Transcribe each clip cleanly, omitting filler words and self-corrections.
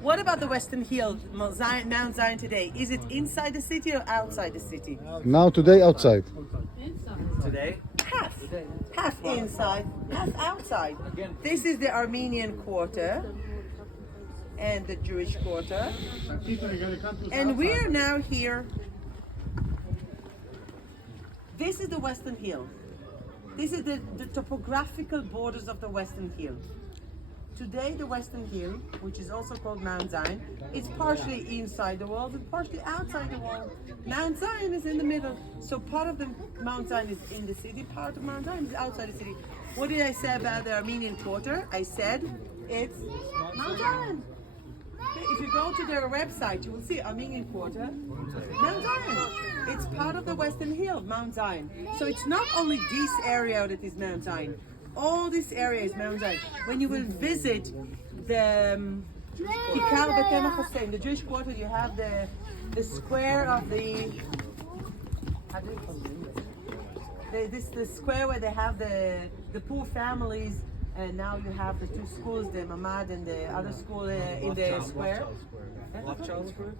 What about the Western Hill, Mount Zion today? Is it inside the city or outside the city? Now today outside. Today? Half. Half inside, half outside. This is the Armenian quarter and the Jewish quarter. And we're now here. This is the Western Hill. This is the topographical borders of the Western Hill. Today, the Western Hill, which is also called Mount Zion, is partially inside the walls and partially outside the wall. Mount Zion is in the middle. So part of the Mount Zion is in the city, part of Mount Zion is outside the city. What did I say about the Armenian Quarter? I said it's Mount Zion. If you go to their website, you will see Armenian Quarter, Mount Zion. It's part of the Western Hill, Mount Zion. So it's not only this area that is Mount Zion. All this area is Mount Zion. When you will visit the Kikar B'Temach Hussein, the Jewish quarter, you have the square of the the square where they have the poor families, and now you have the two schools, the Mamad and the other school in the square. Rothschild Square?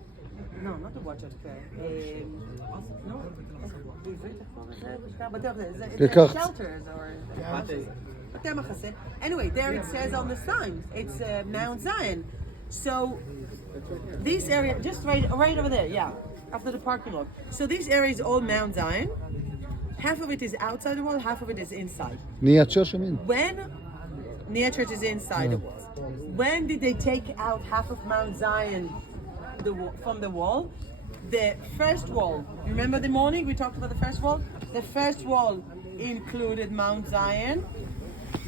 No, not the Watch Out Square. No. It's shelters or. Anyway, there it says on the sign, it's Mount Zion. So this area, just right over there, yeah, after the parking lot. So this area is all Mount Zion. Half of it is outside the wall, half of it is inside. Nia Church, I mean. When Nia Church is inside the walls. When did they take out half of Mount Zion from the wall? The first wall. Remember the morning we talked about the first wall? The first wall included Mount Zion.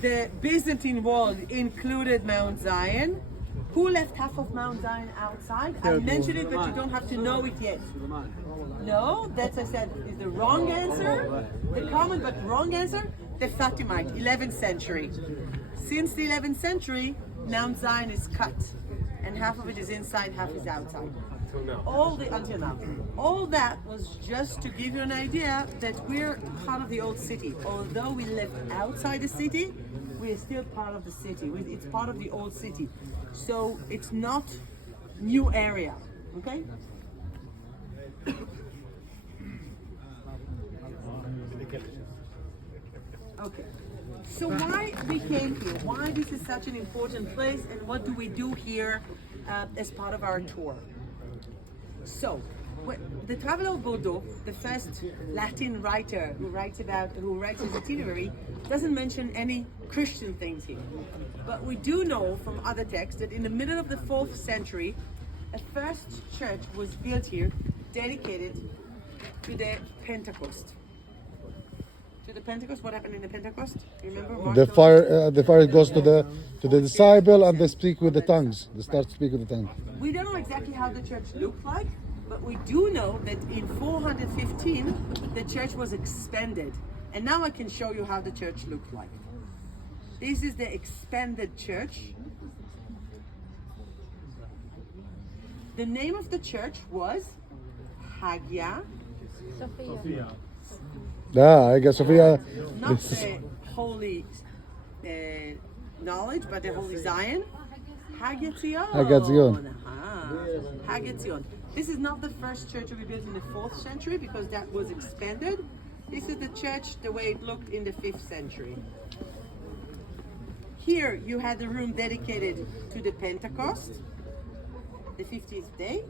The Byzantine wall included Mount Zion. Who left half of Mount Zion outside? I mentioned it, but you don't have to know it yet. No, that's I said is the wrong answer. The common but wrong answer. The Fatimite, 11th century. Since the 11th century, Mount Zion is cut, and half of it is inside, half is outside. Until now. All that was just to give you an idea that we're part of the old city. Although we live outside the city, we are still part of the city. It's part of the old city. So it's not new area, okay? Okay. So why we came here? Why this is such an important place, and what do we do here as part of our tour? So, the traveler Bordeaux, the first Latin writer who writes his itinerary, doesn't mention any Christian things here. But we do know from other texts that in the middle of the 4th century, a first church was built here, dedicated to the Pentecost. To the Pentecost, what happened in the Pentecost? You remember? The fire goes to the disciple, and they speak with the tongues. They start to speak with the tongue. We don't know exactly how the church looked like, but we do know that in 415 the church was expanded. And now I can show you how the church looked like. This is the expanded church. The name of the church was Hagia Sophia. Hagia Sophia. Not the holy knowledge, but the holy Zion. Hagia Zion. Hagia Zion. Hagia Zion. This is not the first church to be built in the 4th century because that was expanded. This is the church the way it looked in the 5th century. Here you had the room dedicated to the Pentecost, the 50th day,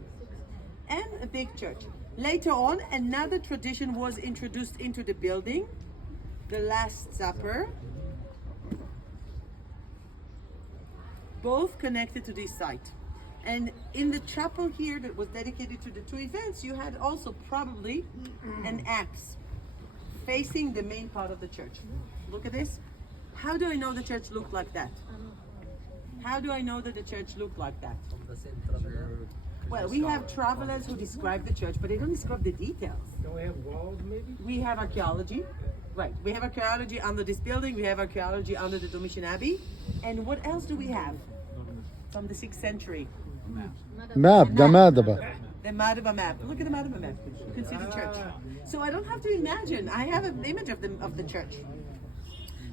and a big church. Later on, another tradition was introduced into the building, the Last Supper, both connected to this site. And in the chapel here that was dedicated to the two events, you had also probably an apse facing the main part of the church. Look at this. How do I know the church looked like that? How do I know that the church looked like that? Well, we have travelers who describe the church, but they don't describe the details. Don't we have walls maybe? We have archaeology. Right. We have archaeology under this building. We have archaeology under the Domitian Abbey. And what else do we have from the 6th century? Map. The Madaba map. Look at the Madaba map. You can see the church. So I don't have to imagine. I have an image of the church.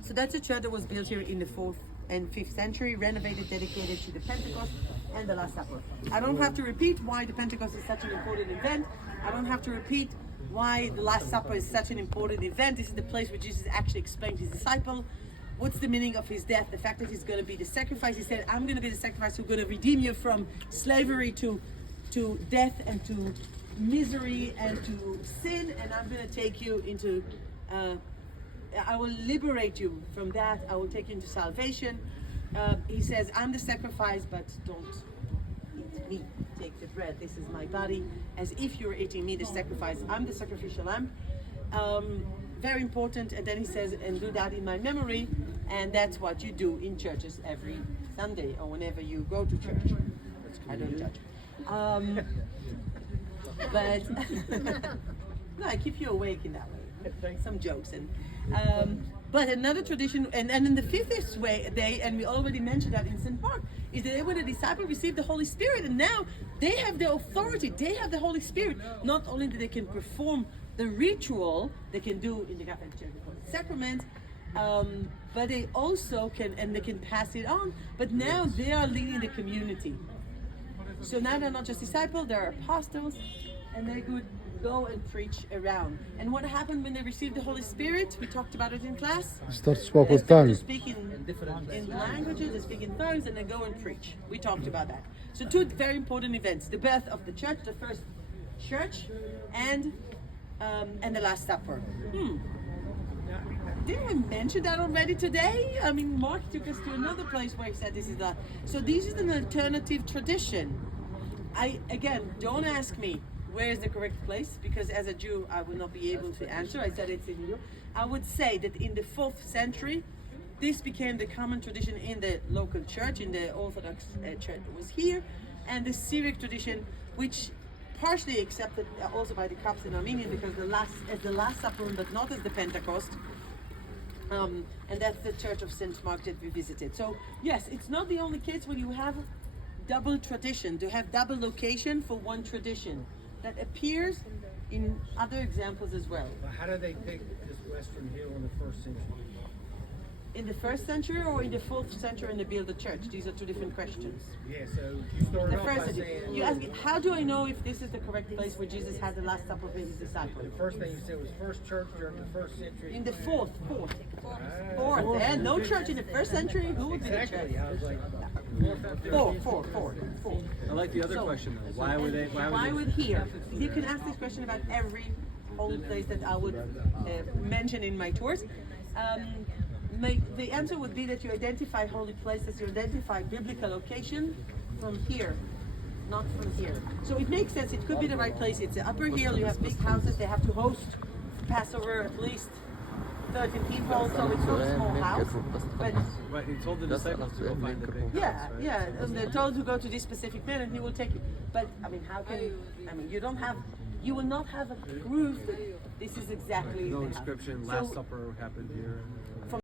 So that's a church that was built here in the 4th and 5th century, renovated, dedicated to the Pentecost. and the Last Supper. I don't have to repeat why the Pentecost is such an important event. I don't have to repeat why the Last Supper is such an important event. This is the place where Jesus actually explained to his disciple what's the meaning of his death, the fact that he's going to be the sacrifice. He said, I'm going to be the sacrifice who's going to redeem you from slavery to death and to misery and to sin, and I'm going to take you into, I will liberate you from that. I will take you into salvation. He says, I'm the sacrifice, but don't eat me. Take the bread. This is my body. As if you're eating me, the sacrifice. I'm the sacrificial lamb. Very important. And then he says, and do that in my memory. And that's what you do in churches every Sunday or whenever you go to church. I don't judge. But no, I keep you awake in that way. Some jokes and but another tradition, and in the fifth day, and we already mentioned that in St. Mark, is the day when the disciples received the Holy Spirit, and now they have the authority. They have the Holy Spirit. Not only that they can perform the ritual they can do in the Catholic Church sacrament, but they also can, and they can pass it on. But now they are leading the community. So now they're not just disciples; they're apostles, and they could go and preach around. And what happened when they received the Holy Spirit? We talked about it in class. Start spoke They with start to tongues. speak in languages, they speak in tongues, and they go and preach. We talked about that. So two very important events: the birth of the church, the first church, and the Last Supper. Didn't I mention that already today? I mean, Mark took us to another place where he said this is that. So this is an alternative tradition. Again, don't ask me where is the correct place, because as a Jew I will not be able to answer. I said it's in Europe. I would say that in the 4th century, this became the common tradition in the local church, in the Orthodox church was here, and the Syriac tradition, which partially accepted also by the Copts in Armenian, because as the Last Supper, but not as the Pentecost. And that's the Church of St. Mark that we visited. So yes, it's not the only case when you have double tradition, to have double location for one tradition. That appears in other examples as well. But how did they pick this Western Hill in the first century? In the 1st century or in the 4th century in the build the church? These are two different questions. Yeah, so you started The off first by century. saying You ask, how do I know if this is the correct place where Jesus had the Last Supper with his disciples? the first thing you said was first church during the first century. In the fourth. And no church in the 1st century. Who would be the church? Exactly. I was like, Four. I like the other question though. Why were they? Why would here? You can ask this question about every holy place that I would mention in my tours. The answer would be that you identify holy places, you identify biblical location from here, not from here. So it makes sense. It could be the right place. It's the upper hill. You have big houses. They have to host Passover at least 13 people, so it's not a small house. But Right, he told the disciples to go find the big house, right? yeah, and they're told to go to this specific man, and he will take you. But I mean, you will not have a proof that this is exactly No the house. inscription. So- Last Supper happened here.